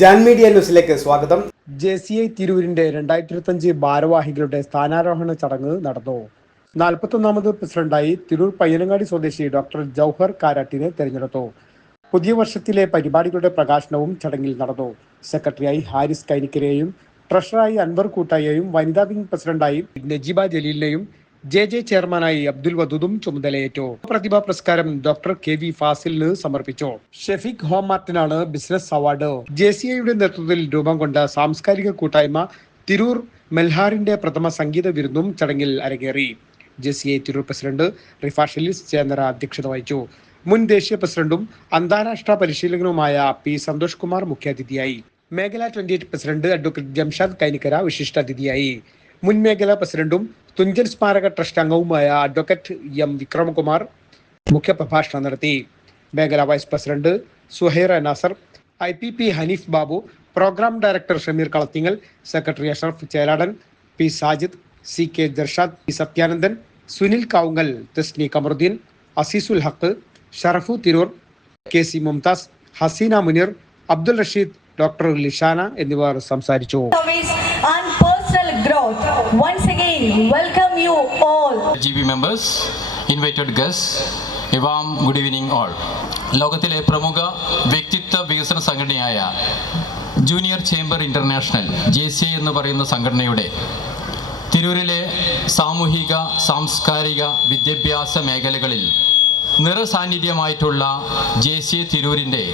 Jan media ന്യൂസിലേക്ക് സ്വാഗതം. JCI തിരൂരിന്റെ 2025 ഭാരവാഹികളുടെ സ്ഥാനാരോഹണ ചടങ്ങ് നടന്നു. 41ാമത് പ്രസിഡന്റായി തിരൂർ പയ്യനങ്ങാടി സ്വദേശി ഡോക്ടർ ജൗഹർ കാരാട്ടിനെ തെരഞ്ഞെടുത്തു. പുതിയ വർഷത്തിലെ പരിപാടികളുടെ പ്രകാശനവും ചടങ്ങിൽ നടന്നു. സെക്രട്ടറിയായി ഹാരിസ് കൈനിക്കരെയും ട്രഷററായി അൻവർ കൂട്ടായെയും വനിതാ വിംഗ് പ്രസിഡന്റായി നജീബ ജലീലിനെയും JJ ചെയർമാനായി അബ്ദുൽ വദൂദും ചുമതലയേറ്റു. പ്രതിഭാ പുരസ്കാരം ഡോക്ടർ KV ഫാസിലിന് സമർപ്പിച്ചു. ഷെഫീഖ് ഹോം മാർട്ടിനാണ് ബിസിനസ് അവാർഡ്. JCIയുടെ നേതൃത്വത്തിൽ രൂപം കൊണ്ട സാംസ്കാരിക കൂട്ടായ്മ തിരൂർ മെൽഹാറിന്റെ പ്രഥമ സംഗീത വിരുന്നും ചടങ്ങിൽ അരങ്ങേറി. JCI തിരൂർ പ്രസിഡന്റ് റിഫ ഷെലീസ് ചേന്നര അധ്യക്ഷത വഹിച്ചു. മുൻ ദേശീയ പ്രസിഡന്റും അന്താരാഷ്ട്ര പരിശീലകനുമായ P. സന്തോഷ് കുമാർ മുഖ്യാതിഥിയായി. മേഖല 28 പ്രസിഡന്റ് അഡ്വക്കേറ്റ് ജംഷാദ് കൈനിക്കര വിശിഷ്ടാതിഥിയായി. മുൻ മേഖലാ പ്രസിഡന്റും തുഞ്ചൻ സ്മാരക ട്രസ്റ്റ് അംഗവുമായ അഡ്വക്കേറ്റ് M. വിക്രമകുമാർ മുഖ്യപ്രഭാഷണം നടത്തി. മേഖലാ vice president Suhaira Nasar, IPP Hanif Babu, programme director Shameer Kalathingal, secretary Ashraf Cheladan, P. Sajid, CK Jarshad, P. Sathyanandan, Sunil Kavungal, Thasni Kamaruddin, Azeezul Haq, Sharafu Tirur, KC Mumtaz, Haseena Muneer, Abdul Rasheed, doctor Lishana എന്നിവർ സംസാരിച്ചു. Once again, welcome you all. GB members, invited guests, a warm good evening all. ലോകത്തിലെ പ്രമുഖ വ്യക്തിത്വ വികസന സംഘടനയായ ജൂനിയർ ചേംബർ ഇന്റർനാഷണൽ JCI എന്ന് പറയുന്ന സംഘടനയുടെ തിരൂരിലെ സാമൂഹിക, സാംസ്കാരിക, വിദ്യാഭ്യാസ മേഖലകളിൽ നിറസാന്നിധ്യമായിട്ടുള്ള JCI തിരൂരിൻ്റെ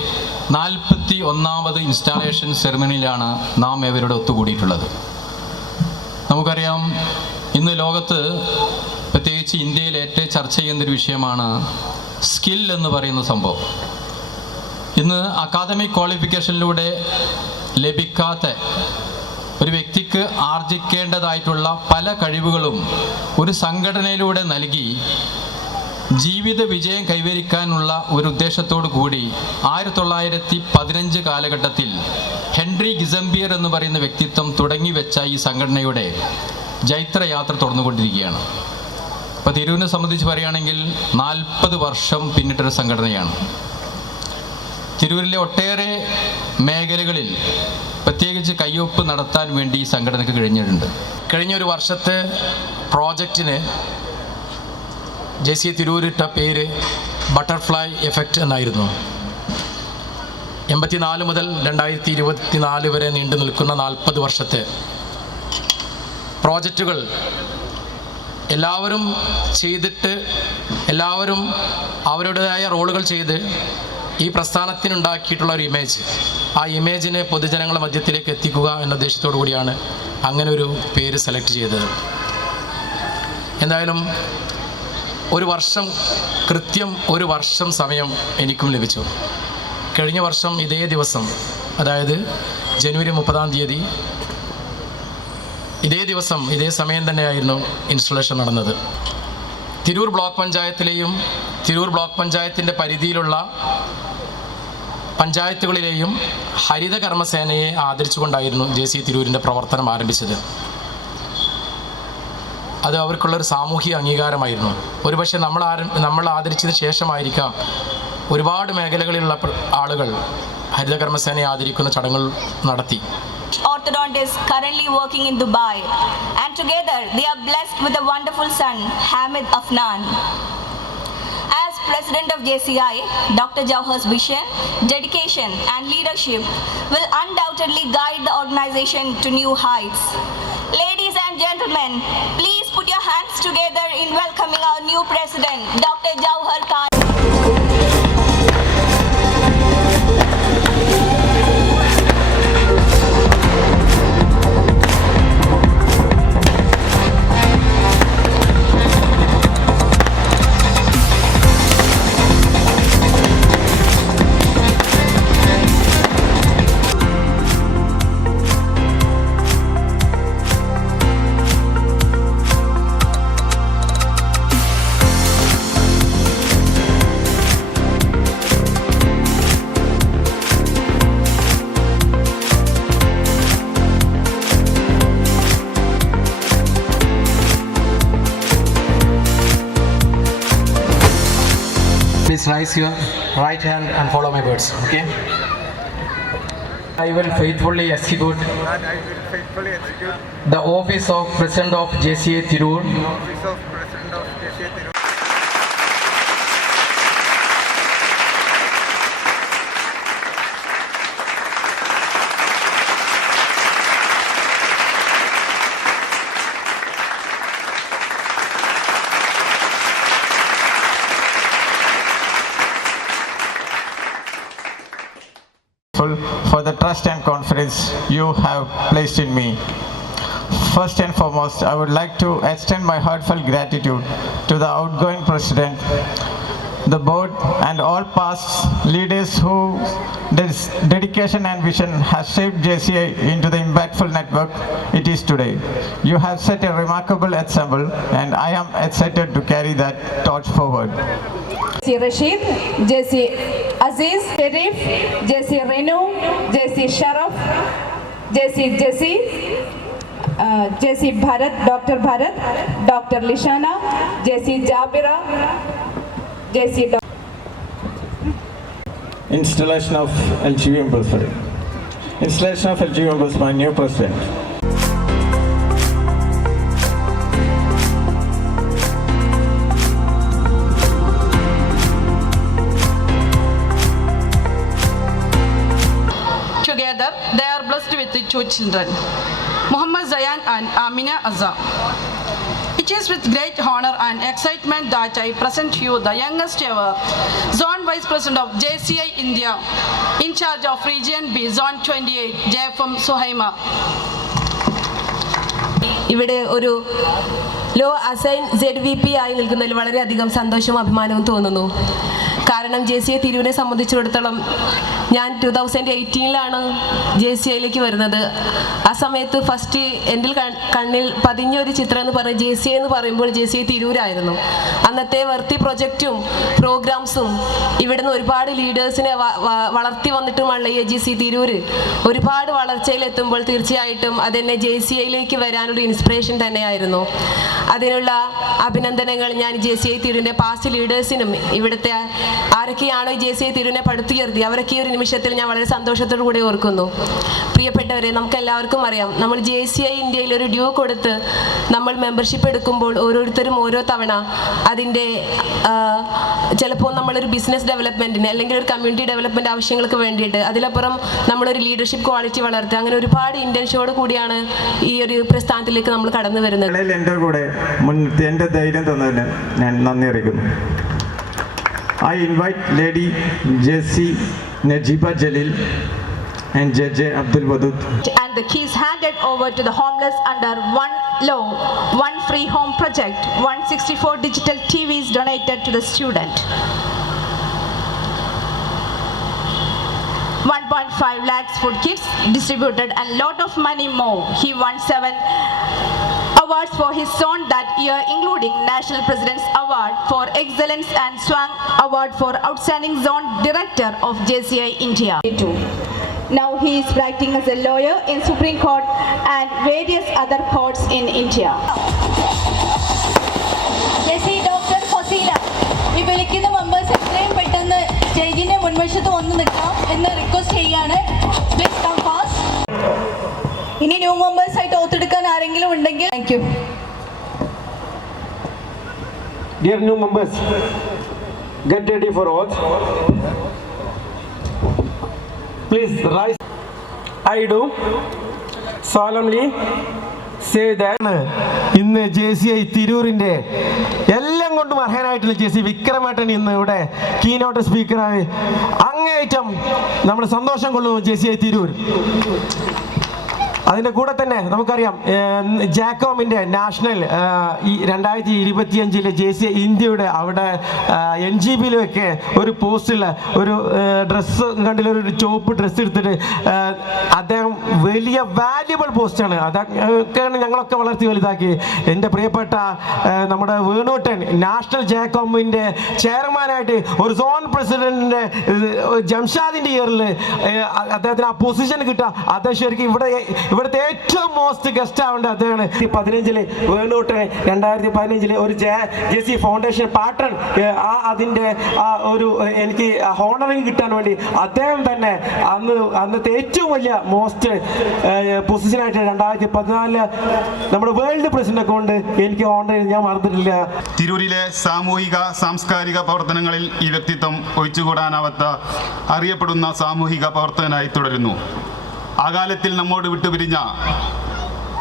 41ാമത് ഇൻസ്റ്റാളേഷൻ സെറിമണിയിലാണ് നാം ഇവരുടെ ഒത്തുകൂടിയിട്ടുള്ളത്. നമുക്കറിയാം, ഇന്ന് ലോകത്ത്, പ്രത്യേകിച്ച് ഇന്ത്യയിൽ ഏറ്റവും ചർച്ച ചെയ്യുന്നൊരു വിഷയമാണ് സ്കിൽ എന്ന് പറയുന്ന സംഭവം. ഇന്ന് അക്കാദമിക് ക്വാളിഫിക്കേഷനിലൂടെ ലഭിക്കാത്ത ഒരു വ്യക്തിക്ക് ആർജിക്കേണ്ടതായിട്ടുള്ള പല കഴിവുകളും ഒരു സംഘടനയിലൂടെ നൽകി ജീവിത വിജയം കൈവരിക്കാനുള്ള ഒരു ഉദ്ദേശത്തോടു കൂടി 1915 കാലഘട്ടത്തിൽ ഹെൻറി ഗിസംബിയർ എന്ന് പറയുന്ന വ്യക്തിത്വം തുടങ്ങി വെച്ച ഈ സംഘടനയുടെ ജൈത്രയാത്ര തുറന്നുകൊണ്ടിരിക്കുകയാണ്. ഇപ്പോൾ തിരൂരിനെ സംബന്ധിച്ച് പറയുകയാണെങ്കിൽ 40 വർഷം പിന്നിട്ടൊരു സംഘടനയാണ്. തിരൂരിലെ ഒട്ടേറെ മേഖലകളിൽ പ്രത്യേകിച്ച് കയ്യൊപ്പ് നടത്താൻ വേണ്ടി ഈ സംഘടനയ്ക്ക് കഴിഞ്ഞിട്ടുണ്ട്. കഴിഞ്ഞ ഒരു വർഷത്തെ പ്രോജക്റ്റിന് JCI തിരൂരിട്ട പേര് ബട്ടർഫ്ലൈ എഫക്റ്റ് എന്നായിരുന്നു. 84 മുതൽ 2024 വരെ നീണ്ടു നിൽക്കുന്ന 40 വർഷത്തെ പ്രോജക്റ്റുകൾ എല്ലാവരും ചെയ്തിട്ട്, എല്ലാവരും അവരുടേതായ റോളുകൾ ചെയ്ത് ഈ പ്രസ്ഥാനത്തിനുണ്ടാക്കിയിട്ടുള്ള ഒരു ഇമേജ്, ആ ഇമേജിനെ പൊതുജനങ്ങളുടെ മധ്യത്തിലേക്ക് എത്തിക്കുക എന്ന ഉദ്ദേശത്തോടു കൂടിയാണ് അങ്ങനെ ഒരു പേര് സെലക്ട് ചെയ്തത്. എന്തായാലും കൃത്യം ഒരു വർഷം സമയം എനിക്കും ലഭിച്ചു. കഴിഞ്ഞ വർഷം ഇതേ ദിവസം, അതായത് ജനുവരി 30-ാം തീയതി, ഇതേ ദിവസം ഇതേ സമയം തന്നെയായിരുന്നു ഇൻസ്റ്റലേഷൻ നടന്നത്. തിരൂർ ബ്ലോക്ക് പഞ്ചായത്തിലെയും തിരൂർ ബ്ലോക്ക് പഞ്ചായത്തിൻ്റെ പരിധിയിലുള്ള പഞ്ചായത്തുകളിലെയും ഹരിത കർമ്മസേനയെ ആദരിച്ചുകൊണ്ടായിരുന്നു JCI തിരൂരിൻ്റെ പ്രവർത്തനം ആരംഭിച്ചത്. അത് അവർക്കുള്ളൊരു സാമൂഹിക അംഗീകാരമായിരുന്നു. ഒരുപക്ഷെ നമ്മൾ ആദരിച്ചതിന് ശേഷമായിരിക്കാം ഒരുപാട് മേഖലകളിലുള്ള ആളുകൾ ഹരിത കർമ്മസേനയെ ആദരിക്കുന്ന ചടങ്ങുകൾ നടത്തി. Orthodontist currently working in Dubai, and together they are blessed with a wonderful son, Hamid Afnan. As President of JCI, Dr. Jauhar's vision, dedication and leadership will undoubtedly guide the organization to new heights. Ladies and gentlemen, please put your hands together in welcoming our new president, Dr. Jauhar Khan. Please raise your right hand and follow my words, okay? I will faithfully execute the office of President of JCA Tirur for the trust and confidence you have placed in me. First and foremost, I would like to extend my heartfelt gratitude to the outgoing president, the board, and all past leaders whose dedication and vision has shaped JCI into the impactful network it is today. You have set a remarkable example, and I am excited to carry that torch forward. JC Rashid, JC Aziz, Sharif, JC Renu, JC Sharaf, JC Bharat, Dr. Bharat, Dr. Lishana, JC Jabira, JC Installation of LGVM bus. Installation of LGVM bus by new president. Together, they are blessed with 2 children, Muhammad Zayan and Amina Azza. It is with great honor and excitement that I present you the youngest ever Zone Vice President of JCI India, in charge of Region B, Zone 28, JFM Suhaima. ഇവിടെ ഒരു law assign ZVP ആയി നിൽക്കുന്നതിൽ വളരെയധികം സന്തോഷവും അഭിമാനവും തോന്നുന്നു. കാരണം JCI തിരൂരിനെ സംബന്ധിച്ചിടത്തോളം ഞാൻ 2018 JCIയിലേക്ക് വരുന്നത്. ആ സമയത്ത് ഫസ്റ്റ് എൻ്റെ കണ്ണിൽ പതിഞ്ഞ ഒരു ചിത്രം എന്ന് പറഞ്ഞാൽ JCI എന്ന് പറയുമ്പോൾ JCI തിരൂരായിരുന്നു. അന്നത്തെ വർത്തി പ്രൊജക്റ്റും പ്രോഗ്രാംസും ഇവിടുന്ന് ഒരുപാട് ലീഡേഴ്സിനെ വളർത്തി വന്നിട്ടുമുള്ള AGC തിരൂര് ഒരുപാട് വളർച്ചയിലെത്തുമ്പോൾ തീർച്ചയായിട്ടും അതെന്നെ JCIയിലേക്ക് വരാനൊരു ഇൻസ്പിറേഷൻ തന്നെയായിരുന്നു. അതിനുള്ള അഭിനന്ദനങ്ങൾ ഞാൻ JCI തിരൂരിൻ്റെ പാസ്റ്റ് ലീഡേഴ്സിനും ഇവിടുത്തെ ആരൊക്കെയാണോ ഈ JCI തിരൂരിനെ പടുത്തുയർത്തി അവരൊക്കെ ഈ ഒരു നിമിഷത്തിൽ ഞാൻ വളരെ സന്തോഷത്തോടു കൂടി ഓർക്കുന്നു. പ്രിയപ്പെട്ടവരെ, നമുക്ക് എല്ലാവർക്കും അറിയാം, നമ്മൾ JCI ഇന്ത്യയിൽ ഒരു ഡ്യൂ കൊടുത്ത് നമ്മൾ മെമ്പർഷിപ്പ് എടുക്കുമ്പോൾ ഓരോരുത്തരും ഓരോ തവണ അതിൻ്റെ ചിലപ്പോൾ നമ്മളൊരു ബിസിനസ് ഡെവലപ്മെൻറ്റിന് അല്ലെങ്കിൽ ഒരു കമ്മ്യൂണിറ്റി ഡെവലപ്മെൻറ്റ് ആവശ്യങ്ങൾക്ക് വേണ്ടിയിട്ട് അതിലപ്പുറം നമ്മളൊരു ലീഡർഷിപ്പ് ക്വാളിറ്റി വളർത്തുക, അങ്ങനെ ഒരുപാട് ഇൻറ്റൻഷനോട് കൂടിയാണ് ഈ ഒരു പ്രസ്ഥാനത്തിലേക്ക് നമ്മൾ കടന്നു വരുന്നത്. എൻ്റെ കൂടെ എൻ്റെ ധൈര്യം തന്നതിന് ഞാൻ നന്ദി അറിയിക്കുന്നു. I invite Lady JC Najiba Jalil and JJ Abdul Wadud. and the keys handed over to the homeless under one law, one free home project, 164 digital TVs donated to the student. 1.5 lakhs food kits distributed and lot of money more. He won 7 awards for his zone that year, including National President's Award for Excellence and Swang Award for Outstanding Zone Director of JCI India. Now he is practicing as a lawyer in Supreme Court and various other courts in India. JCI Dr. Fosila, ഈ വിളിക്കുന്ന members എത്രയും പെട്ടെന്ന് സ്റ്റേജിന്റെ മുൻവശത്ത് വന്ന് നിൽക്കാം എന്ന് request ചെയ്യാണ്. Please come fast. ഇനി ന്യൂ മെമ്പേഴ്സ് ആയിട്ട് ഓർത്തെടുക്കാൻ ആരെങ്കിലും ഉണ്ടെങ്കിൽ thank you. Dear new members, get ready for oath. Please rise. I do solemnly say that ഇന്ന് JCI തിരൂരിൻ്റെ എല്ലാം കൊണ്ടും അർഹനായിട്ടുള്ള JC വിക്രമേട്ടൻ ഇന്ന് ഇവിടെ കീനോട്ട് സ്പീക്കറായി അങ്ങേയറ്റം നമ്മൾ സന്തോഷം കൊള്ളുന്നു. JCI തിരൂർ അതിൻ്റെ കൂടെ തന്നെ നമുക്കറിയാം ജാക്കോമിൻ്റെ നാഷണൽ ഈ 2025 JCI ഇന്ത്യയുടെ അവിടെ NGBയിലൊക്കെ ഒരു പോസ്റ്റിൽ ഒരു ഡ്രസ്സ് കണ്ടില്ല, ഒരു ചോപ്പ് ഡ്രസ്സ് എടുത്തിട്ട് അദ്ദേഹം വലിയ വാല്യുബിൾ പോസ്റ്റാണ്. അതൊക്കെയാണ് ഞങ്ങളൊക്കെ വളർത്തി വലുതാക്കി. എൻ്റെ പ്രിയപ്പെട്ട നമ്മുടെ വേണുട്ടൻ നാഷണൽ ജാക്കോമിൻ്റെ ചെയർമാനായിട്ട് ഒരു സോൺ പ്രസിഡന്റിൻ്റെ ജംഷാദിൻ്റെ ഇയറിൽ അദ്ദേഹത്തിന് ആ പൊസിഷൻ കിട്ടുക, അദ്ദേഹം ശരിക്കും ഇവിടെ ഇവിടുത്തെ ഏറ്റവും മോസ്റ്റ് ഗസ്റ്റ് ആവേണ്ട അദ്ദേഹമാണ്. 2015 വേൾഡ് ഔട്ട് 2015 ഒരു ജെസി ഫൗണ്ടേഷൻ പാറ്റേൺ അതിൻ്റെ ഒരു എനിക്ക് ഹോണറിങ് കിട്ടാൻ വേണ്ടി അദ്ദേഹം തന്നെ അന്നത്തെ ഏറ്റവും വലിയ മോസ്റ്റ് പൊസിഷനായിട്ട് 2014 നമ്മുടെ വേൾഡ് പ്രസിഡന്റ് കൊണ്ട് എനിക്ക് ഓണർ ഞാൻ മറന്നിട്ടില്ല. തിരൂരിലെ സാമൂഹിക സാംസ്കാരിക പ്രവർത്തനങ്ങളിൽ ഈ വ്യക്തിത്വം ഒഴിച്ചുകൂടാനാവാത്ത അറിയപ്പെടുന്ന സാമൂഹിക പ്രവർത്തകനായി തുടരുന്നു. ആ കാലത്തിൽ നമ്മോട് വിട്ടുപിരിഞ്ഞ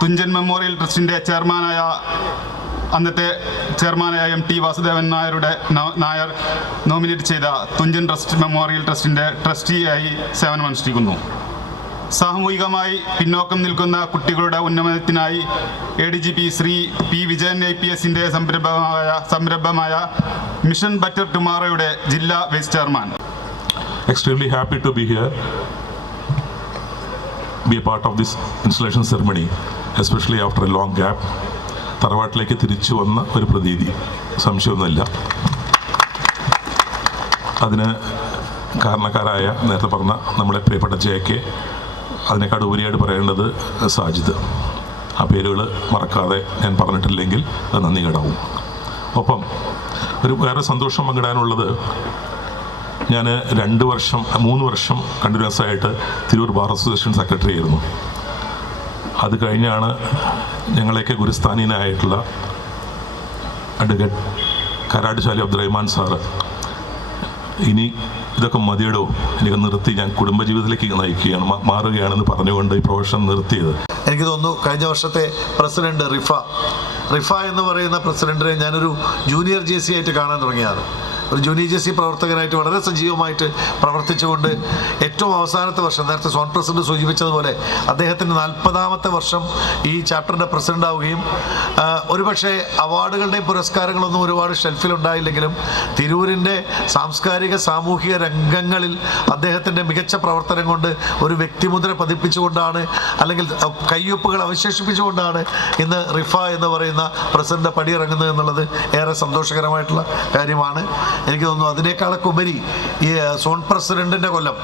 തുഞ്ചൻ മെമ്മോറിയൽ ട്രസ്റ്റിൻ്റെ അന്നത്തെ ചെയർമാനായ MT വാസുദേവൻ നായർ നോമിനേറ്റ് ചെയ്ത തുഞ്ചൻ മെമ്മോറിയൽ ട്രസ്റ്റിൻ്റെ ട്രസ്റ്റിയായി സേവനമനുഷ്ഠിക്കുന്നു. സാമൂഹികമായി പിന്നോക്കം നിൽക്കുന്ന കുട്ടികളുടെ ഉന്നമനത്തിനായി ADGP ശ്രീ P. വിജയൻ IPSന്റെ സംരംഭമായ മിഷൻ ബെറ്റർ ടുമാറോയുടെ ജില്ലാ vice chairman. Extremely happy to be here, be a part of this installation ceremony, especially after a long gap. തറവാട്ടിലേക്ക് തിരിച്ചു വന്ന ഒരു പ്രതീതി സംശയമൊന്നുമില്ല. അതിന് കാരണക്കാരായ നേരത്തെ പറഞ്ഞ നമ്മുടെ പ്രിയപ്പെട്ട JK, അതിനേക്കാൾ ഉപരിയായിട്ട് പറയേണ്ടത് സാജിദ്. ആ പേരുകൾ മറക്കാതെ ഞാൻ പറഞ്ഞിട്ടില്ലെങ്കിൽ അത് നന്ദി കേടാവും. ഒപ്പം ഒരു വേറെ സന്തോഷം പങ്കിടാനുള്ളത്, ഞാൻ 3 വർഷം കണ്ടിന്യൂസ് ആയിട്ട് തിരൂർ ബാർ അസോസിയേഷൻ സെക്രട്ടറി ആയിരുന്നു. അത് കഴിഞ്ഞാണ് ഞങ്ങളെയൊക്കെ ഗുരുസ്ഥാനീയനായിട്ടുള്ള അഡ്വക്കേറ്റ് കരാടുശാലി അബ്ദുറഹ്മാൻ സാറ് ഇനി ഇതൊക്കെ മതിയിടോ, എനിക്ക് നിർത്തി, ഞാൻ കുടുംബജീവിതത്തിലേക്ക് നയിക്കുകയാണ് മാറുകയാണെന്ന് പറഞ്ഞുകൊണ്ട് ഈ പ്രൊഫഷൻ നിർത്തിയത്. എനിക്ക് തോന്നുന്നു കഴിഞ്ഞ വർഷത്തെ പ്രസിഡന്റ് റിഫ എന്ന് പറയുന്ന പ്രസിഡന്റിനെ ഞാനൊരു ജൂനിയർ JC ആയിട്ട് കാണാൻ തുടങ്ങിയാണ്. ഒരു ജൂനിയർ JC പ്രവർത്തകനായിട്ട് വളരെ സജീവമായിട്ട് പ്രവർത്തിച്ചുകൊണ്ട് ഏറ്റവും അവസാനത്തെ വർഷം, നേരത്തെ സോൺ പ്രസിഡന്റ് സൂചിപ്പിച്ചതുപോലെ അദ്ദേഹത്തിൻ്റെ 40ാമത്തെ വർഷം ഈ ചാപ്റ്ററിൻ്റെ പ്രസിഡന്റ് ആവുകയും ഒരുപക്ഷെ അവാർഡുകളുടെയും പുരസ്കാരങ്ങളൊന്നും ഒരുപാട് ഷെൽഫിലുണ്ടായില്ലെങ്കിലും തിരൂരിൻ്റെ സാംസ്കാരിക സാമൂഹിക രംഗങ്ങളിൽ അദ്ദേഹത്തിൻ്റെ മികച്ച പ്രവർത്തനം കൊണ്ട് ഒരു വ്യക്തിമുദ്ര പതിപ്പിച്ചുകൊണ്ടാണ്, അല്ലെങ്കിൽ കയ്യൊപ്പുകൾ അവശേഷിപ്പിച്ചുകൊണ്ടാണ് ഇന്ന് റിഫ എന്ന് പറയുന്ന പ്രസിഡന്റ് പടിയിറങ്ങുന്നത് എന്നുള്ളത് ഏറെ സന്തോഷകരമായിട്ടുള്ള കാര്യമാണ്. എനിക്ക് തോന്നുന്നു അതിനേക്കാളൊക്കെ ഉപരി ഈ സോൺ പ്രസിഡന്റിൻ്റെ കൊല്ലം,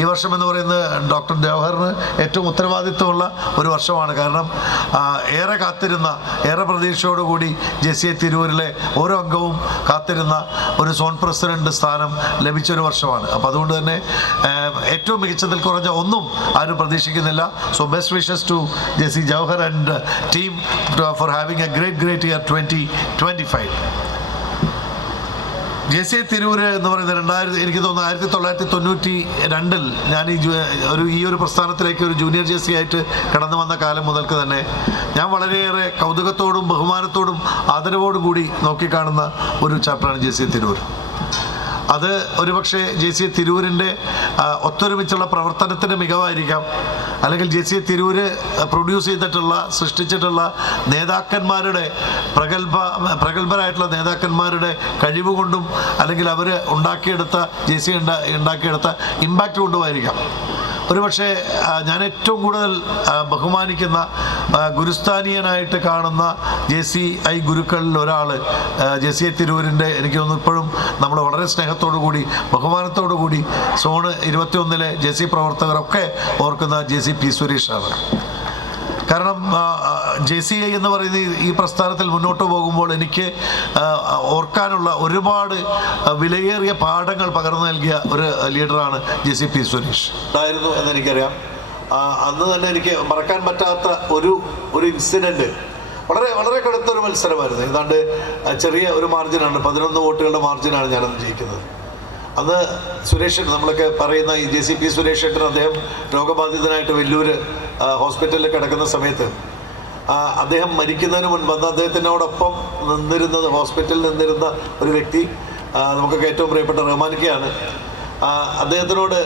ഈ വർഷം എന്ന് പറയുന്നത് ഡോക്ടർ ജവഹറിന് ഏറ്റവും ഉത്തരവാദിത്വമുള്ള ഒരു വർഷമാണ്. കാരണം ഏറെ കാത്തിരുന്ന, ഏറെ പ്രതീക്ഷയോടുകൂടി JCI തിരൂരിലെ ഓരോ അംഗവും കാത്തിരുന്ന ഒരു സോൺ പ്രസിഡന്റ് സ്ഥാനം ലഭിച്ചൊരു വർഷമാണ്. അപ്പോൾ അതുകൊണ്ട് തന്നെ ഏറ്റവും മികച്ചതിൽ കുറഞ്ഞ ഒന്നും ആരും പ്രതീക്ഷിക്കുന്നില്ല. So best wishes to JC Jawahar and team for having a great year 2025. JCI Tirur എന്ന് പറയുന്നത് എനിക്ക് തോന്നുന്നു 1992 ഞാൻ ഈ ഒരു പ്രസ്ഥാനത്തിലേക്ക് ഒരു ജൂനിയർ JC ആയിട്ട് കടന്നു വന്ന കാലം മുതൽക്ക് തന്നെ ഞാൻ വളരെയേറെ കൗതുകത്തോടും ബഹുമാനത്തോടും ആദരവോടും കൂടി നോക്കിക്കാണുന്ന ഒരു ചാപ്റ്ററാണ് JCI തിരൂർ. അത് ഒരുപക്ഷെ JCI തിരൂരിൻ്റെ ഒത്തൊരുമിച്ചുള്ള പ്രവർത്തനത്തിൻ്റെ മികവായിരിക്കാം, അല്ലെങ്കിൽ JCI തിരൂര് പ്രൊഡ്യൂസ് ചെയ്തിട്ടുള്ള, സൃഷ്ടിച്ചിട്ടുള്ള നേതാക്കന്മാരുടെ പ്രഗത്ഭരായിട്ടുള്ള നേതാക്കന്മാരുടെ കഴിവ് കൊണ്ടും, അല്ലെങ്കിൽ അവർ ഉണ്ടാക്കിയെടുത്ത JCI ഉണ്ടാക്കിയെടുത്ത ഇമ്പാക്റ്റ് കൊണ്ടുമായിരിക്കാം. ഒരുപക്ഷെ ഞാൻ ഏറ്റവും കൂടുതൽ ബഹുമാനിക്കുന്ന, ഗുരുസ്ഥാനീയനായിട്ട് കാണുന്ന JCI ഗുരുക്കളിൽ ഒരാൾ JCI തിരൂരിൻ്റെ, എനിക്ക് തോന്നുന്നു ഇപ്പോഴും നമ്മൾ വളരെ സ്നേഹത്തോടു കൂടി ബഹുമാനത്തോടു കൂടി സോൺ 21 JCI പ്രവർത്തകരൊക്കെ ഓർക്കുന്ന JC P. സുരേഷാണ്. കാരണം JCI എന്ന് പറയുന്ന ഈ പ്രസ്ഥാനത്തിൽ മുന്നോട്ട് പോകുമ്പോൾ എനിക്ക് ഓർക്കാനുള്ള ഒരുപാട് വിലയേറിയ പാഠങ്ങൾ പകർന്നു നൽകിയ ഒരു ലീഡറാണ് JC P. സുരേഷ് ഉണ്ടായിരുന്നു എന്നെനിക്കറിയാം. അന്ന് തന്നെ എനിക്ക് മറക്കാൻ പറ്റാത്ത ഒരു ഇൻസിഡൻറ്റ്, വളരെ കടുത്തൊരു മത്സരമായിരുന്നു. ഏതാണ്ട് ചെറിയ ഒരു മാർജിനാണ്, 11 വോട്ടുകളുടെ മാർജിനാണ് ഞാനന്ന് ജയിക്കുന്നത്. അന്ന് സുരേഷൻ, നമ്മളൊക്കെ പറയുന്ന ഈ JC P. സുരേഷേട്ടൻ, അദ്ദേഹം രോഗബാധിതനായിട്ട് വെല്ലൂര് ഹോസ്പിറ്റലിൽ കിടക്കുന്ന സമയത്ത് അദ്ദേഹം മരിക്കുന്നതിന് മുൻപ് അന്ന് അദ്ദേഹത്തിനോടൊപ്പം നിന്നിരുന്നത്, ഹോസ്പിറ്റലിൽ നിന്നിരുന്ന ഒരു വ്യക്തി നമുക്കൊക്കെ ഏറ്റവും പ്രിയപ്പെട്ട റഹ്മാനിക്കയാണ്. അദ്ദേഹത്തിനോട്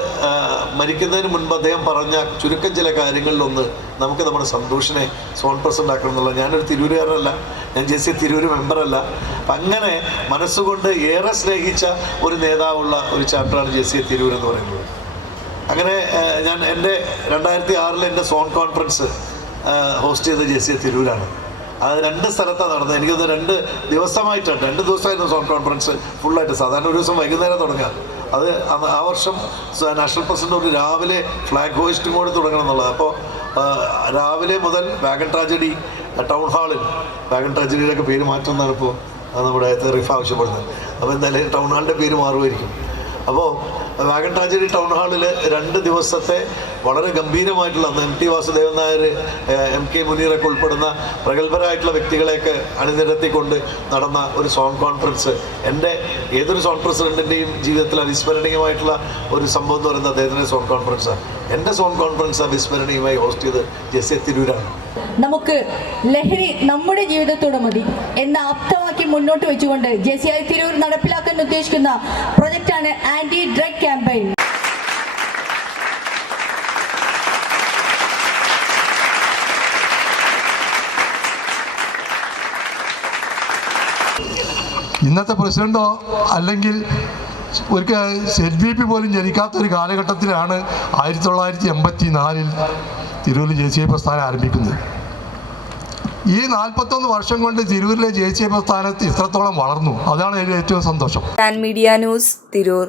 മരിക്കുന്നതിന് മുൻപ് അദ്ദേഹം പറഞ്ഞ ചുരുക്കം ചില കാര്യങ്ങളിലൊന്ന്, നമുക്ക് നമ്മുടെ സന്തോഷിനെ സോൺ പ്രസിഡന്റ് ആക്കണം എന്നുള്ള. ഞാനൊരു തിരൂരുകാരനല്ല, ഞാൻ JCI തിരൂര് മെമ്പറല്ല. അപ്പം അങ്ങനെ മനസ്സുകൊണ്ട് ഏറെ സ്നേഹിച്ച ഒരു നേതാവുള്ള ഒരു ചാപ്റ്ററാണ് JCI തിരൂർ എന്ന് പറയുന്നത്. അങ്ങനെ ഞാൻ എൻ്റെ 2006 എൻ്റെ സോൺ കോൺഫറൻസ് ഹോസ്റ്റ് ചെയ്ത JCI തിരൂരാണ്. അത് 2 സ്ഥലത്താണ് നടന്നത്. എനിക്കൊന്ന് 2 ദിവസമായിട്ടാണ്, 2 ദിവസമായിരുന്നു സോൺ കോൺഫറൻസ് ഫുള്ളായിട്ട്. സാധാരണ ഒരു ദിവസം വൈകുന്നേരം തുടങ്ങുക, അത് ആ വർഷം നാഷണൽ പ്രസിഡന്റ് ഒരു രാവിലെ ഫ്ലാഗ് ഹോയിസ്റ്റിങ്ങോട് തുടങ്ങണം എന്നുള്ളത്. അപ്പോൾ രാവിലെ മുതൽ വാഗൺ ട്രാജഡി ടൗൺ ഹാളിൽ, വാഗൺ ട്രാജഡിയിലൊക്കെ പേര് മാറ്റുമെന്നാണ് ഇപ്പോൾ നമ്മുടെ റിഫ് ആവശ്യപ്പെടുന്നത്. അപ്പോൾ എന്തായാലും ടൗൺ ഹാളിൻ്റെ പേര് മാറുമായിരിക്കും. അപ്പോൾ വാഗൺ ട്രാജഡി ടൗൺ ഹാളിൽ 2 ദിവസത്തെ വളരെ ഗംഭീരമായിട്ടുള്ള MT വാസുദേവൻ നായർ, MK മുനീറൊക്കെ ഉൾപ്പെടുന്ന പ്രഗത്ഭരായിട്ടുള്ള വ്യക്തികളെയൊക്കെ അണിനിരത്തിക്കൊണ്ട് നടന്ന ഒരു സോങ് കോൺഫറൻസ് എൻ്റെ ഏതൊരു സോങ് പ്രസിഡൻറ്റിൻ്റെയും ജീവിതത്തിൽ അവിസ്മരണീയമായിട്ടുള്ള ഒരു സംഭവം എന്ന് പറയുന്നത് അദ്ദേഹത്തിൻ്റെ സോങ് കോൺഫറൻസാണ്. എൻ്റെ സോങ് കോൺഫറൻസ് അവിസ്മരണീയമായി ഹോസ്റ്റ് ചെയ്ത് ജെസ്സി തിരൂരാണ്. നമുക്ക് ലഹരി നമ്മുടെ ജീവിതത്തോടെ മതി എന്ന ആപ്തവാക്യം മുന്നോട്ട് വെച്ചുകൊണ്ട് JCI തിരൂർ നടപ്പിലാക്കാൻ ഉദ്ദേശിക്കുന്ന പ്രൊജക്റ്റാണ് ആന്റി ഡ്രഗ് ക്യാമ്പയിൻ. ഇന്നത്തെ പ്രസിഡന്റോ അല്ലെങ്കിൽ ഒരിക്കൽ ZVP പോലും ജനിക്കാത്തൊരു കാലഘട്ടത്തിലാണ് 1984 തിരൂരിൽ JCI പ്രസ്ഥാനം ആരംഭിക്കുന്നത്. ഈ 41 വർഷം കൊണ്ട് തിരൂരിലെ JCI പ്രസ്ഥാനത്ത് ഇത്രത്തോളം വളർന്നു. അതാണ് ഏറ്റവും സന്തോഷം. Media news, Tirur.